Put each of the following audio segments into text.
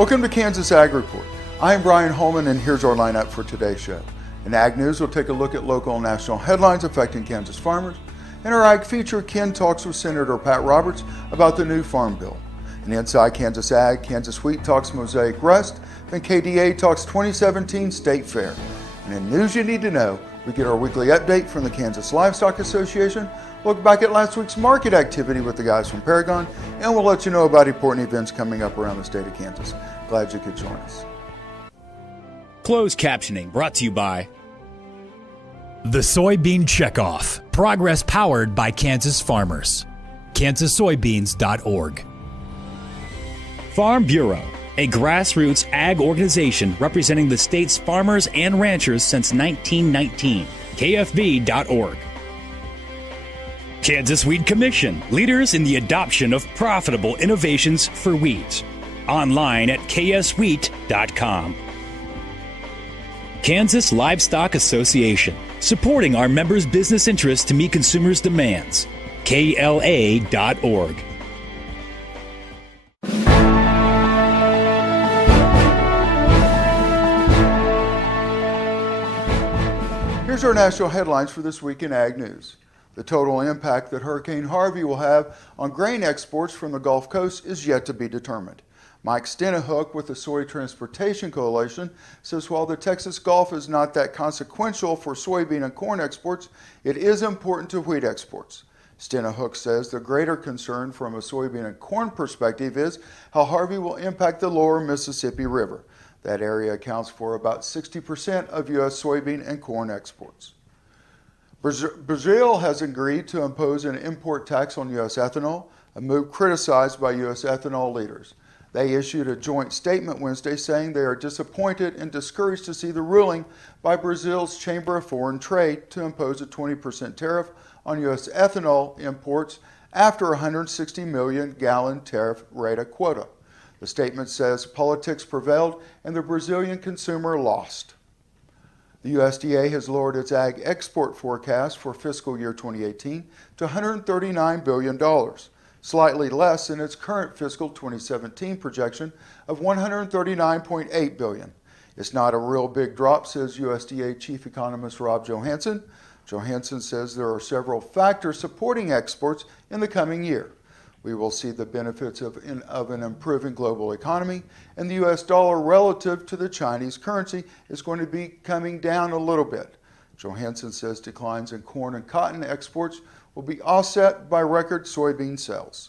Welcome to Kansas Ag Report. I'm Brian Holman, and here's our lineup for today's show. In Ag News, we'll take a look at local and national headlines affecting Kansas farmers. In our Ag Feature, Ken talks with Senator Pat Roberts about the new Farm Bill. In Inside Kansas Ag, Kansas Wheat talks Mosaic Rust, and KDA talks 2017 State Fair. And in News You Need to Know, we get our weekly update from the Kansas Livestock Association, look back at last week's market activity with the guys from Paragon, and we'll let you know about important events coming up around the state of Kansas. Glad you could join us. Closed captioning brought to you by The Soybean Checkoff. Progress powered by Kansas farmers. KansasSoybeans.org. Farm Bureau, a grassroots ag organization representing the state's farmers and ranchers since 1919. KFB.org. Kansas Weed Commission, leaders in the adoption of profitable innovations for weeds. Online at kswheat.com. Kansas Livestock Association, supporting our members' business interests to meet consumers' demands. KLA.org. Here's our national headlines for this week in Ag News. The total impact that Hurricane Harvey will have on grain exports from the Gulf Coast is yet to be determined. Mike Stenhook with the Soy Transportation Coalition says while the Texas Gulf is not that consequential for soybean and corn exports, it is important to wheat exports. Stenhook says the greater concern from a soybean and corn perspective is how Harvey will impact the lower Mississippi River. That area accounts for about 60% of U.S. soybean and corn exports. Brazil has agreed to impose an import tax on U.S. ethanol, a move criticized by U.S. ethanol leaders. They issued a joint statement Wednesday saying they are disappointed and discouraged to see the ruling by Brazil's Chamber of Foreign Trade to impose a 20% tariff on U.S. ethanol imports after a 160 million gallon tariff rate quota. The statement says politics prevailed and the Brazilian consumer lost. The USDA has lowered its ag export forecast for fiscal year 2018 to $139 billion, slightly less than its current fiscal 2017 projection of $139.8 billion. It's not a real big drop, says USDA Chief Economist Rob Johansson. Johansson says there are several factors supporting exports in the coming year. We will see the benefits of an improving global economy, and the U.S. dollar relative to the Chinese currency is going to be coming down a little bit. Johansson says declines in corn and cotton exports will be offset by record soybean sales.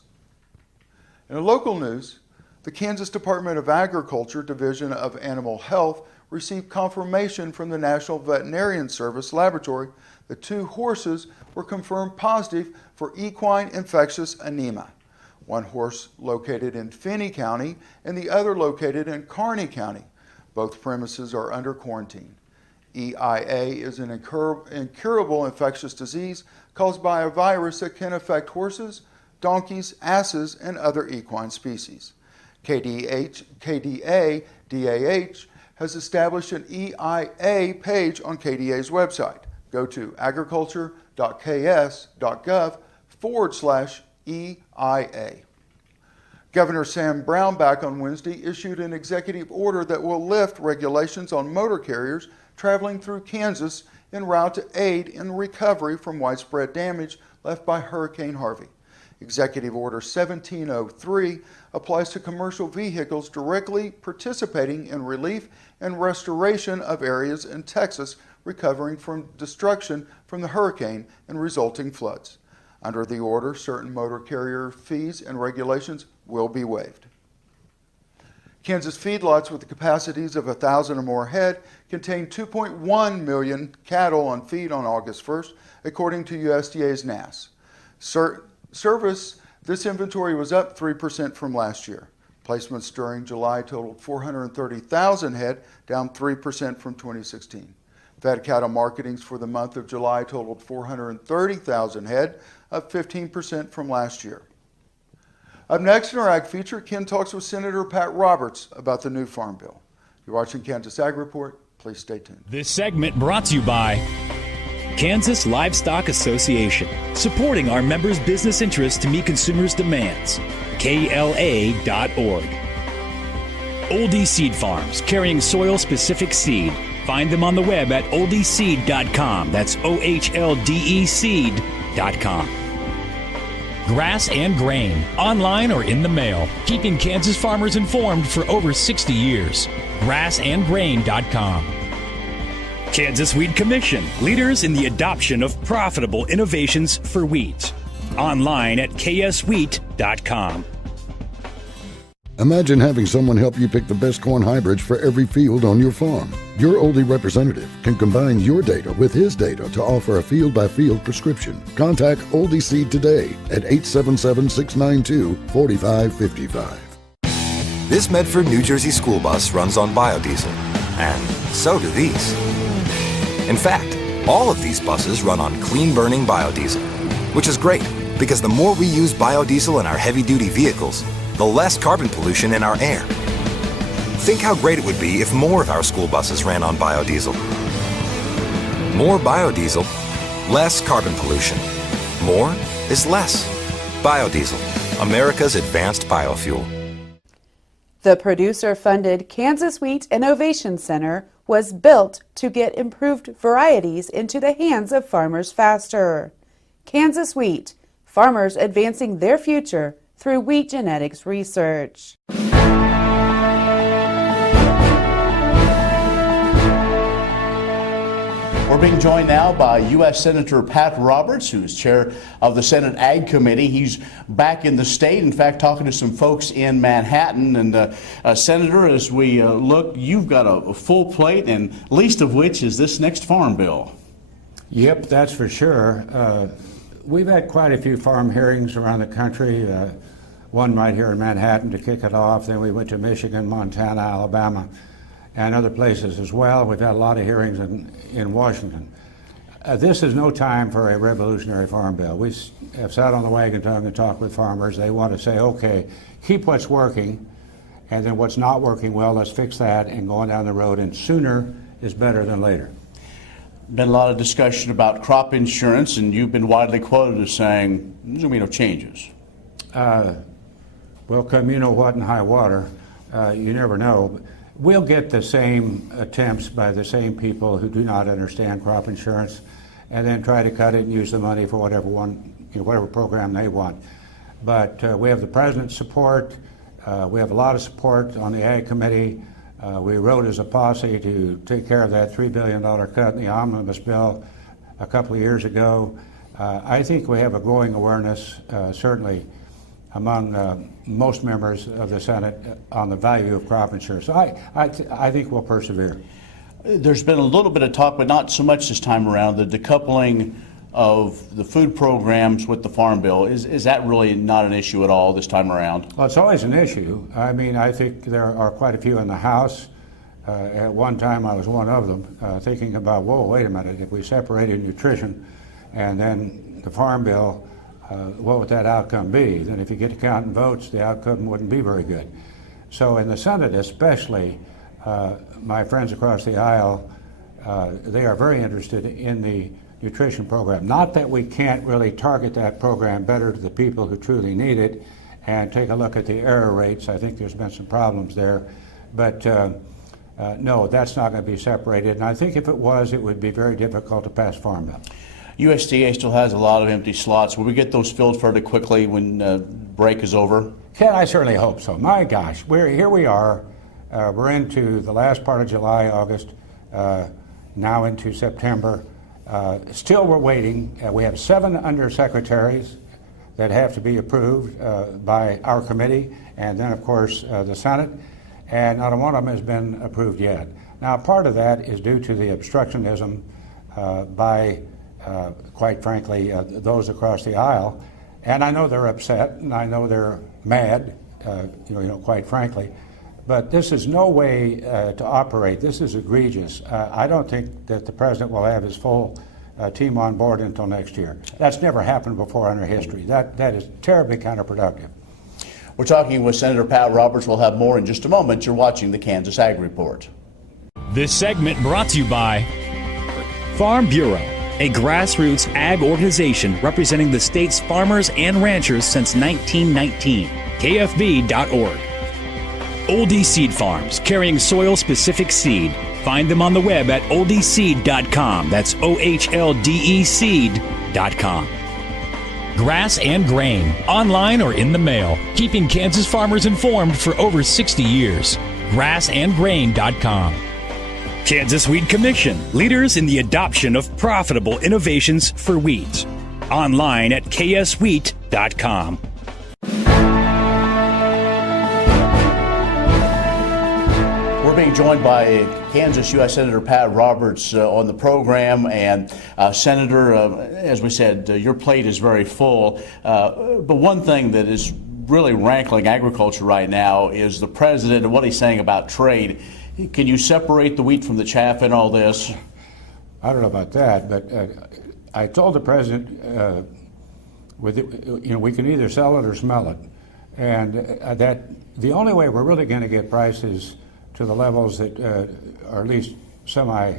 In local news, the Kansas Department of Agriculture Division of Animal Health received confirmation from the National Veterinarian Service Laboratory that 2 horses were confirmed positive for equine infectious anemia. One horse located in Finney County and the other located in Kearney County. Both premises are under quarantine. EIA is an incurable infectious disease caused by a virus that can affect horses, donkeys, asses, and other equine species. KDA DAH has established an EIA page on KDA's website. Go to agriculture.ks.gov/EIA. Governor Sam Brown back on Wednesday issued an executive order that will lift regulations on motor carriers traveling through Kansas en route to aid in recovery from widespread damage left by Hurricane Harvey. Executive Order 1703 applies to commercial vehicles directly participating in relief and restoration of areas in Texas recovering from destruction from the hurricane and resulting floods. Under the order, certain motor carrier fees and regulations will be waived. Kansas feedlots with the capacities of 1,000 or more head contained 2.1 million cattle on feed on August 1st, according to USDA's NASS. Service, this inventory was up 3% from last year. Placements during July totaled 430,000 head, down 3% from 2016. Fed cattle marketings for the month of July totaled 430,000 head, up 15% from last year. Up next in our Ag Feature, Ken talks with Senator Pat Roberts about the new Farm Bill. You're watching Kansas Ag Report. Please stay tuned. This segment brought to you by Kansas Livestock Association, supporting our members' business interests to meet consumers' demands. KLA.org. Oldie Seed Farms, carrying soil-specific seed. Find them on the web at oldieseed.com. That's OHLDE seed.com. Grass and Grain, online or in the mail, keeping Kansas farmers informed for over 60 years. Grassandgrain.com. Kansas Wheat Commission, leaders in the adoption of profitable innovations for wheat. Online at kswheat.com. Imagine having someone help you pick the best corn hybrids for every field on your farm. Your Oldie representative can combine your data with his data to offer a field-by-field prescription. Contact Oldie Seed today at 877-692-4555. This Medford, New Jersey school bus runs on biodiesel, and so do these. In fact, all of these buses run on clean-burning biodiesel, which is great because the more we use biodiesel in our heavy-duty vehicles, the less carbon pollution in our air. Think how great it would be if more of our school buses ran on biodiesel. More biodiesel, less carbon pollution. More is less. Biodiesel, America's advanced biofuel. The producer-funded Kansas Wheat Innovation Center was built to get improved varieties into the hands of farmers faster. Kansas Wheat, farmers advancing their future through wheat genetics research. We're being joined now by U.S. Senator Pat Roberts, who's chair of the Senate Ag Committee. He's back in the state, in fact, talking to some folks in Manhattan. And Senator, as we look, you've got a full plate, and least of which is this next farm bill. Yep, that's for sure. We've had quite a few farm hearings around the country. One right here in Manhattan to kick it off. Then we went to Michigan, Montana, Alabama, and other places as well. We've had a lot of hearings in Washington. This is no time for a revolutionary farm bill. We have sat on the wagon tongue and talked with farmers. They want to say, okay, keep what's working, and then what's not working well, let's fix that and go on down the road, and sooner is better than later. Been a lot of discussion about crop insurance, and you've been widely quoted as saying there's going to be no changes. Well, come you know what in high water, you never know. We'll get the same attempts by the same people who do not understand crop insurance, and then try to cut it and use the money for whatever program they want. But we have the president's support. We have a lot of support on the Ag Committee. We wrote as a posse to take care of that $3 billion cut in the omnibus bill a couple of years ago. I think we have a growing awareness, certainly among most members of the Senate, on the value of crop insurance. So I think we'll persevere. There's been a little bit of talk, but not so much this time around, the decoupling of the food programs with the farm bill. Is that really not an issue at all this time around? Well, it's always an issue. I mean, I think there are quite a few in the House. At one time, I was one of them, thinking about, whoa, wait a minute, if we separated nutrition and then the farm bill, what would that outcome be? Then if you get to counting votes, the outcome wouldn't be very good. So in the Senate especially, my friends across the aisle, they are very interested in the nutrition program. Not that we can't really target that program better to the people who truly need it and take a look at the error rates. I think there's been some problems there. But no, that's not going to be separated. And I think if it was, it would be very difficult to pass farm bill. USDA still has a lot of empty slots. Will we get those filled fairly quickly when break is over? Ken, I certainly hope so. My gosh, here we are. We're into the last part of July, August, now into September. Still we're waiting. We have 7 undersecretaries that have to be approved by our committee, and then of course the Senate, and not one of them has been approved yet. Now part of that is due to the obstructionism by quite frankly those across the aisle, and I know they're upset and I know they're mad, quite frankly. But this is no way to operate. This is egregious. I don't think that the president will have his full team on board until next year. That's never happened before in our history. That is terribly counterproductive. We're talking with Senator Pat Roberts. We'll have more in just a moment. You're watching the Kansas Ag Report. This segment brought to you by Farm Bureau, a grassroots ag organization representing the state's farmers and ranchers since 1919. KFB.org. Oldie Seed Farms, carrying soil-specific seed. Find them on the web at oldieseed.com. That's OHLDE seed.com. Grass and Grain, online or in the mail, keeping Kansas farmers informed for over 60 years. Grassandgrain.com. Kansas Wheat Commission, leaders in the adoption of profitable innovations for wheat. Online at kswheat.com. We're being joined by Kansas U.S. Senator Pat Roberts on the program. And Senator, as we said, your plate is very full. But one thing that is really rankling agriculture right now is the president and what he's saying about trade. Can you separate the wheat from the chaff in all this? I don't know about that, but I told the president we can either sell it or smell it, and that the only way we're really going to get prices to the levels that are at least semi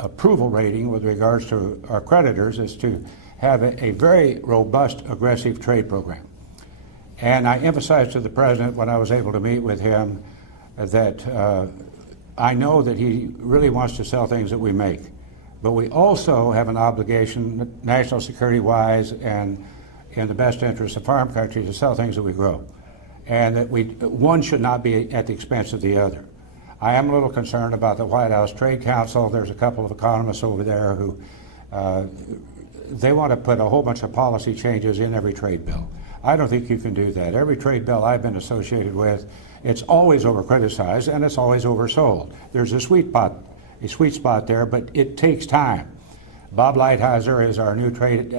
approval rating with regards to our creditors is to have a very robust, aggressive trade program. And I emphasized to the president when I was able to meet with him that I know that he really wants to sell things that we make, but we also have an obligation, national security-wise and in the best interest of farm country, to sell things that we grow, and that one should not be at the expense of the other. I am a little concerned about the White House Trade Council. There's a couple of economists over there who they want to put a whole bunch of policy changes in every trade bill. I don't think you can do that. Every trade bill I've been associated with, it's always over-criticized and it's always oversold. There's a sweet spot there, but it takes time. Bob Lighthizer is our new trade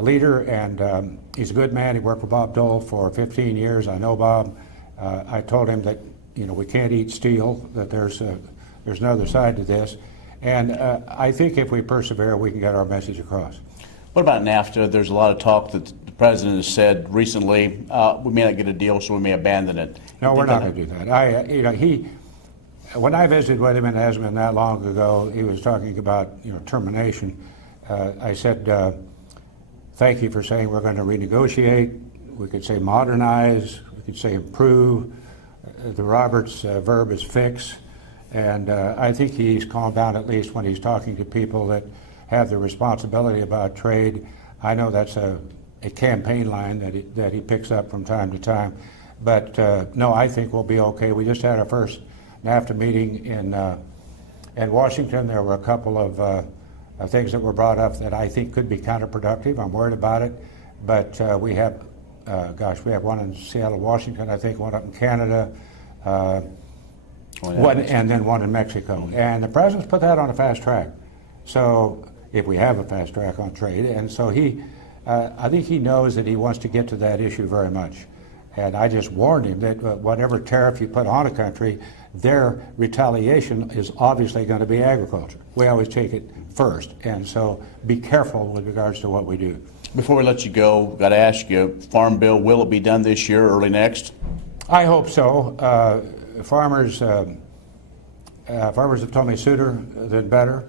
leader, and he's a good man. He worked for Bob Dole for 15 years. I know Bob. I told him that we can't eat steel, that there's another side to this, and I think if we persevere, we can get our message across. What about NAFTA? There's a lot of talk that the president has said recently, we may not get a deal, so we may abandon it. No, we're not going to do that. When I visited with him, and it hasn't been that long ago, he was talking about termination. I said, thank you for saying we're going to renegotiate. We could say modernize. We could say improve. The Roberts verb is fix. And I think he's calmed down, at least when he's talking to people that have the responsibility about trade. I know that's a campaign line that he picks up from time to time. But no, I think we'll be okay. We just had our first NAFTA meeting in Washington. There were a couple of things that were brought up that I think could be counterproductive. I'm worried about it. But we have one in Seattle, Washington, I think, one up in Canada, and then one in Mexico. And the president's put that on a fast track. So if we have a fast track on trade, and so I think he knows that he wants to get to that issue very much. And I just warned him that whatever tariff you put on a country, their retaliation is obviously going to be agriculture. We always take it first, and so be careful with regards to what we do. Before we let you go, got to ask you, Farm Bill, will it be done this year, early next? I hope so. Farmers have told me sooner than better.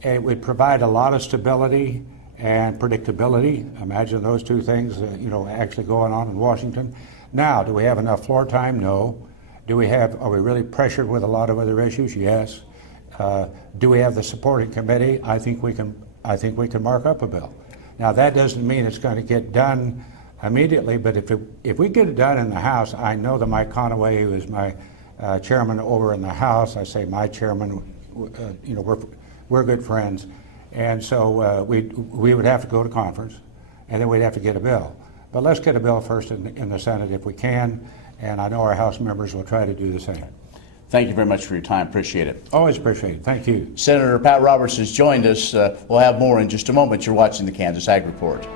It would provide a lot of stability and predictability. Imagine those two things, actually going on in Washington. Now, do we have enough floor time? No. Are we really pressured with a lot of other issues? Yes. Do we have the supporting committee? I think we can mark up a bill. Now, that doesn't mean it's going to get done immediately, but if we get it done in the House, I know that Mike Conaway, who is my chairman over in the House, I say my chairman, we're good friends, and so we would have to go to conference, and then we'd have to get a bill. But let's get a bill first in the Senate if we can, and I know our House members will try to do the same. Thank you very much for your time. Appreciate it. Always appreciate it. Thank you. Senator Pat Roberts has joined us. We'll have more in just a moment. You're watching the Kansas Ag Report.